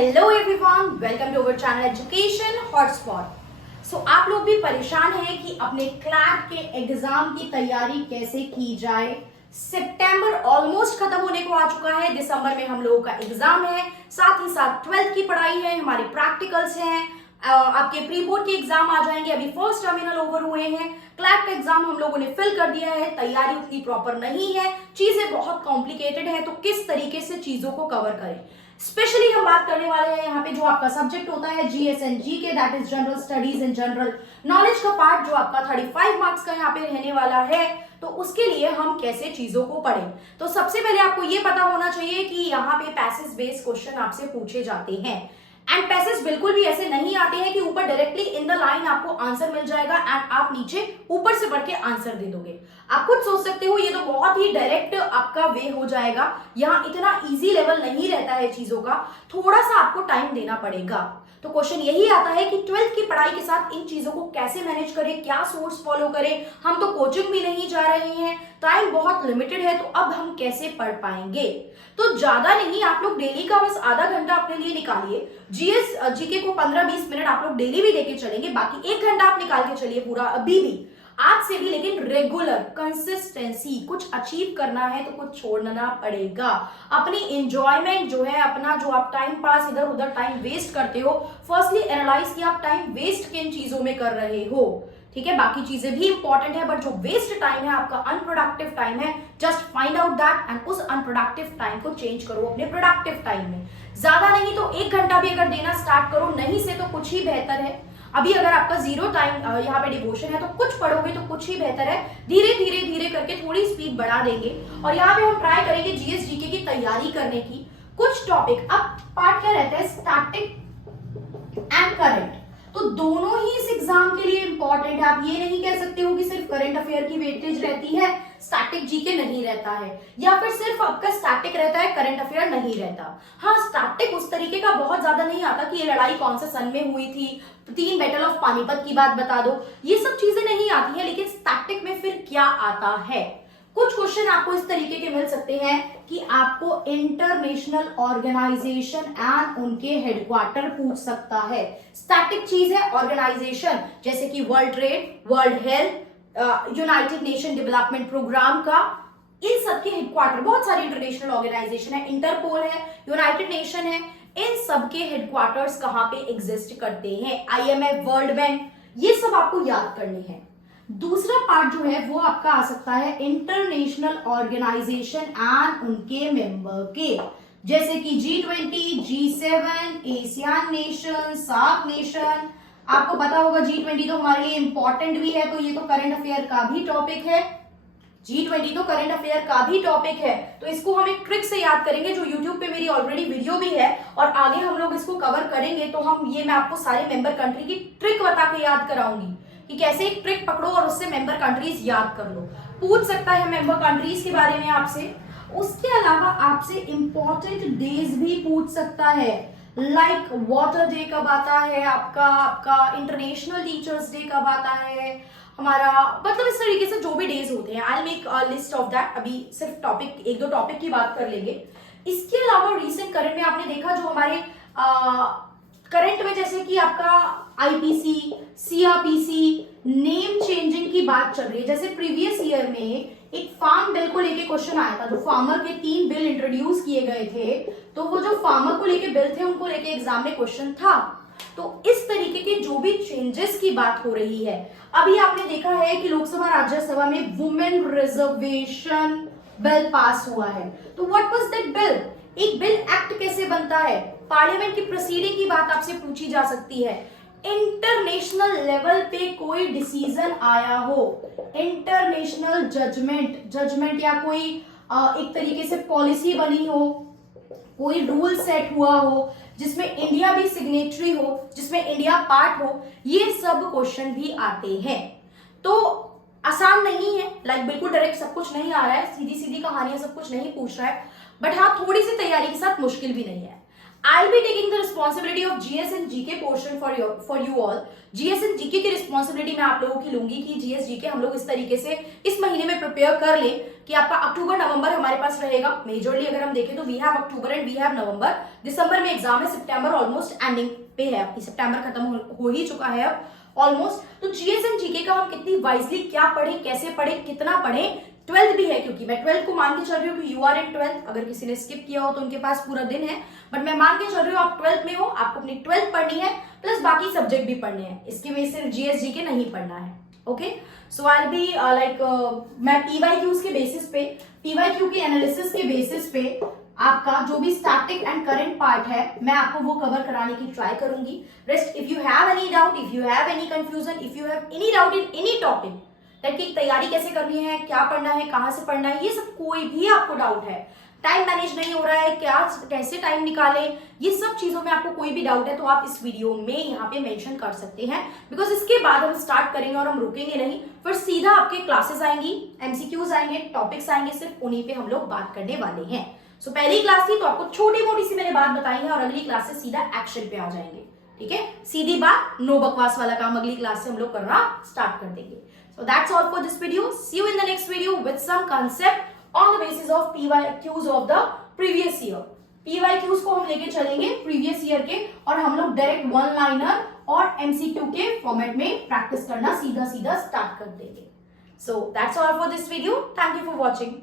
Hello everyone, welcome to our channel education hotspot. So आप लोग भी परेशान हैं कि अपने क्लैट के एग्जाम की तैयारी कैसे की जाए। सितंबर ऑलमोस्ट खत्म होने को आ चुका है, दिसंबर में हम लोगों का एग्जाम है, साथ ही साथ 12th की पढ़ाई है, हमारे प्रैक्टिकल्स हैं, आपके प्री बोर्ड के एग्जाम आ जाएंगे। अभी फर्स्ट टर्मिनल ओवर हुए हैं, क्लैट का एग्जाम हम लोगों ने फिल कर दिया है, तैयारी उतनी प्रॉपर नहीं है, चीजें बहुत कॉम्प्लिकेटेड है, तो किस तरीके से चीजों को कवर करें। स्पेशली हम बात करने वाले हैं यहाँ पे जो आपका सब्जेक्ट होता है GS and GK, that is general studies and general knowledge का पार्ट, जो आपका 35 मार्क्स का यहाँ पे रहने वाला है। तो उसके लिए हम कैसे चीजों को पढ़ें, तो सबसे पहले आपको ये पता होना चाहिए कि यहाँ पे पैसेज बेस्ड क्वेश्चन आपसे पूछे जाते हैं। एंड पैसेज बिल्कुल भी ऐसे नहीं आते हैं कि ऊपर डायरेक्टली इन द लाइन आपको आंसर मिल जाएगा एंड आप नीचे ऊपर से पढ़ के आंसर दे दोगे। आप खुद सोच सकते हो ये तो बहुत ही डायरेक्ट आपका वे हो जाएगा, यहाँ इतना इजी लेवल नहीं रहता है चीजों का, थोड़ा सा आपको टाइम देना पड़ेगा। तो क्वेश्चन यही आता है कि 12th की पढ़ाई के साथ इन चीजों को कैसे मैनेज करें, क्या सोर्स फॉलो करें। हम तो कोचिंग भी नहीं जा रहे हैं, टाइम बहुत लिमिटेड है, तो अब हम कैसे पढ़ पाएंगे। तो ज्यादा नहीं, आप लोग डेली का बस आधा घंटा अपने लिए निकालिए। जीएस जीके को 15-20 मिनट आप लोग डेली भी देके चलेंगे, बाकी 1 घंटा आप निकाल के चलिए पूरा अभी भी आज से भी। लेकिन रेगुलर कंसिस्टेंसी, कुछ अचीव करना है तो कुछ छोड़ना पड़ेगा। अपनी एंजॉयमेंट जो है, अपना जो आप टाइम पास इधर उधर टाइम वेस्ट करते हो, फर्स्टली एनालाइज कि आप टाइम वेस्ट किन चीजों में कर रहे हो। ठीक है, बाकी चीजें भी इंपॉर्टेंट है, बट जो वेस्ट टाइम है आपका, अनप्रोडक्टिव टाइम है, just find out that and उस अनप्रोडक्टिव टाइम को चेंज करो अपने प्रोडक्टिव टाइम में। ज्यादा नहीं तो 1 घंटा भी अगर देना स्टार्ट करो, नहीं से तो कुछ ही बेहतर है। अभी अगर आपका 0 टाइम यहाँ पे डिवोशन है तो कुछ पढ़ोगे तो कुछ ही बेहतर है। धीरे धीरे धीरे करके थोड़ी स्पीड बढ़ा देंगे और यहाँ पे हम ट्राई करेंगे जीएस जीके की तैयारी करने की। कुछ टॉपिक, अब पार्ट क्या रहता है, स्टैटिक एंड करंट, तो दोनों ही इस एग्जाम के लिए इंपॉर्टेंट है। आप ये नहीं कह सकते हो कि सिर्फ करंट अफेयर की वेटेज रहती है, स्टैटिक जीके नहीं रहता है, या फिर सिर्फ आपका स्टैटिक रहता है, करंट अफेयर नहीं रहता। हाँ, स्टैटिक उस तरीके का बहुत ज्यादा नहीं आता कि ये लड़ाई कौन से सन में हुई थी, 3 बैटल ऑफ पानीपत की बात बता दो, ये सब चीजें नहीं आती है। लेकिन स्टैटिक में फिर क्या आता है, कुछ क्वेश्चन आपको इस तरीके के मिल सकते हैं कि आपको इंटरनेशनल ऑर्गेनाइजेशन एंड उनके हेडक्वार्टर पूछ सकता है। स्टैटिक चीज है ऑर्गेनाइजेशन, जैसे कि World Trade, World Health, United Nation Development Programme का, इन सब के हेडक्वार्टर, बहुत सारी इंटरनेशनल ऑर्गेनाइजेशन है, इंटरपोल है, यूनाइटेड नेशन है, इन सब के हेडक्वार्टर्स कहां पे एग्जिस्ट करते हैं, आईएमएफ, वर्ल्ड बैंक, ये सब आपको याद करने हैं। दूसरा पार्ट जो है वो आपका आ सकता है इंटरनेशनल ऑर्गेनाइजेशन एंड उनके मेंबर के, जैसे कि G20, G7, Asian nation, SAARC nation. आपको पता होगा G20 तो हमारे लिए इंपॉर्टेंट भी है, तो ये तो करंट अफेयर का भी टॉपिक है। G20 तो करंट अफेयर का भी टॉपिक है, तो इसको हम एक ट्रिक से याद करेंगे, जो YouTube पे मेरी ऑलरेडी वीडियो भी है और आगे हम लोग इसको कवर करेंगे। तो मैं आपको सारे मेंबर कंट्री की ट्रिक बता के याद कराऊंगी कि कैसे एक ट्रिक पकड़ो और उससे मेंबर कंट्रीज याद कर लो। पूछ सकता है मेंबर कंट्रीज के बारे में आपसे। उसके अलावा आपसे इंपॉर्टेंट डेज भी पूछ सकता है, लाइक वाटर डे कब आता है, आपका इंटरनेशनल टीचर्स डे कब आता है, हमारा मतलब इस तरीके से जो भी डेज होते हैं। I make a list of that. अभी सिर्फ टॉपिक, 1-2 टॉपिक की बात कर लेंगे। इसके अलावा रिसेंट करंट में आपने देखा जो हमारे करंट में, जैसे कि आपका आईपीसी, सीआरपीसी, नेम चेंजिंग की बात चल रही है। जैसे प्रीवियस ईयर में एक फार्म बिल को लेके क्वेश्चन आया था, जो फार्मर के 3 बिल इंट्रोड्यूस किए गए थे, तो वो जो फार्मर को लेके बिल थे उनको लेके एग्जाम में क्वेश्चन था। तो इस तरीके के जो भी चेंजेस की बात हो रही है, अभी आपने देखा है कि लोकसभा राज्यसभा में वुमेन रिजर्वेशन बिल पास हुआ है। तो व्हाट वाज दैट बिल, एक बिल एक्ट कैसे बनता है, पार्लियामेंट की प्रोसीडिंग की बात आपसे पूछी जा सकती है। इंटरनेशनल लेवल पे कोई डिसीजन आया हो, इंटरनेशनल जजमेंट या कोई एक तरीके से पॉलिसी बनी हो, कोई रूल सेट हुआ हो जिसमें इंडिया भी सिग्नेटरी हो, जिसमें इंडिया पार्ट हो, ये सब क्वेश्चन भी आते हैं। तो आसान नहीं है, लाइक बिल्कुल डायरेक्ट सब कुछ नहीं आ रहा है, सीधी सीधी कहानियां सब कुछ नहीं पूछ रहा है, बट हाँ थोड़ी सी तैयारी के साथ मुश्किल भी नहीं है। I'll be taking the responsibility of GS and GK portion for you all. GS and GK की रिस्पॉन्सिबिलिटी मैं आप लोगों की लूंगी कि GS GK हम लोग इस तरीके से इस महीने में प्रिपेयर कर लें कि आपका अक्टूबर नवंबर हमारे पास रहेगा. मेजरली अगर हम देखें तो we have October and we have November. दिसंबर में एग्जाम है, सितंबर ऑलमोस्ट एंडिंग पे है, आपकी सितंबर खत्म हो ही चुका है अब ऑलमोस्ट. तो जीएस एंड जीके का हम कितनी वाइजली क्या पढ़ें, कैसे पढ़ें, कितना पढ़ें. 12th भी है क्योंकि मैं 12th को मान के चल रही हूँ कि यू आर इन 12th. अगर किसी ने स्किप किया हो तो उनके पास पूरा दिन है, बट मैं मान के चल रही हूँ आप 12th में हो, आपको अपनी 12th पढ़नी है प्लस बाकी सब्जेक्ट भी पढ़ने हैं. इसकी वजह से जीएस जीके नहीं पढ़ना है. ओके, सो आई बी मैं पीवाईक्यूज के बेसिस पे, पीवाईक्यू के एनालिसिस के बेसिस पे आपका जो भी स्टैटिक एंड करंट पार्ट है मैं आपको वो कवर कराने की ट्राई करूंगी. Rest if you have any doubt, if you have any confusion, if you have any doubt in any topic that की तैयारी कैसे करनी है, क्या पढ़ना है, कहां से पढ़ना है, ये सब कोई भी आपको डाउट है, टाइम मैनेज नहीं हो रहा है, क्या कैसे टाइम निकाले, ये सब चीजों में आपको कोई भी डाउट है तो आप इस वीडियो में यहाँ पे मेंशन कर सकते हैं. बिकॉज इसके बाद हम स्टार्ट करेंगे और हम रुकेंगे नहीं, फिर सीधा आपके क्लासेस आएंगी, एमसीक्यूज आएंगे, टॉपिक्स आएंगे, सिर्फ उन्हीं पे हम लोग बात करने वाले हैं. सो पहली क्लास थी तो आपको छोटी मोटी सी मैंने बात बताई है और अगली क्लास से सीधा एक्शन पे आ जाएंगे. ठीक है, सीधी बात, नो बकवास वाला काम अगली क्लास से हम लोग करना स्टार्ट कर देंगे. So that's all for this video. See you in the next video with some concept on the basis of PYQs of the previous year. PYQs को हम लेके चलेंगे previous year के और हम लोग डायरेक्ट वन लाइनर और MCQ के फॉर्मेट में प्रैक्टिस करना सीधा सीधा स्टार्ट कर देंगे. So that's all for this video. Thank you for watching.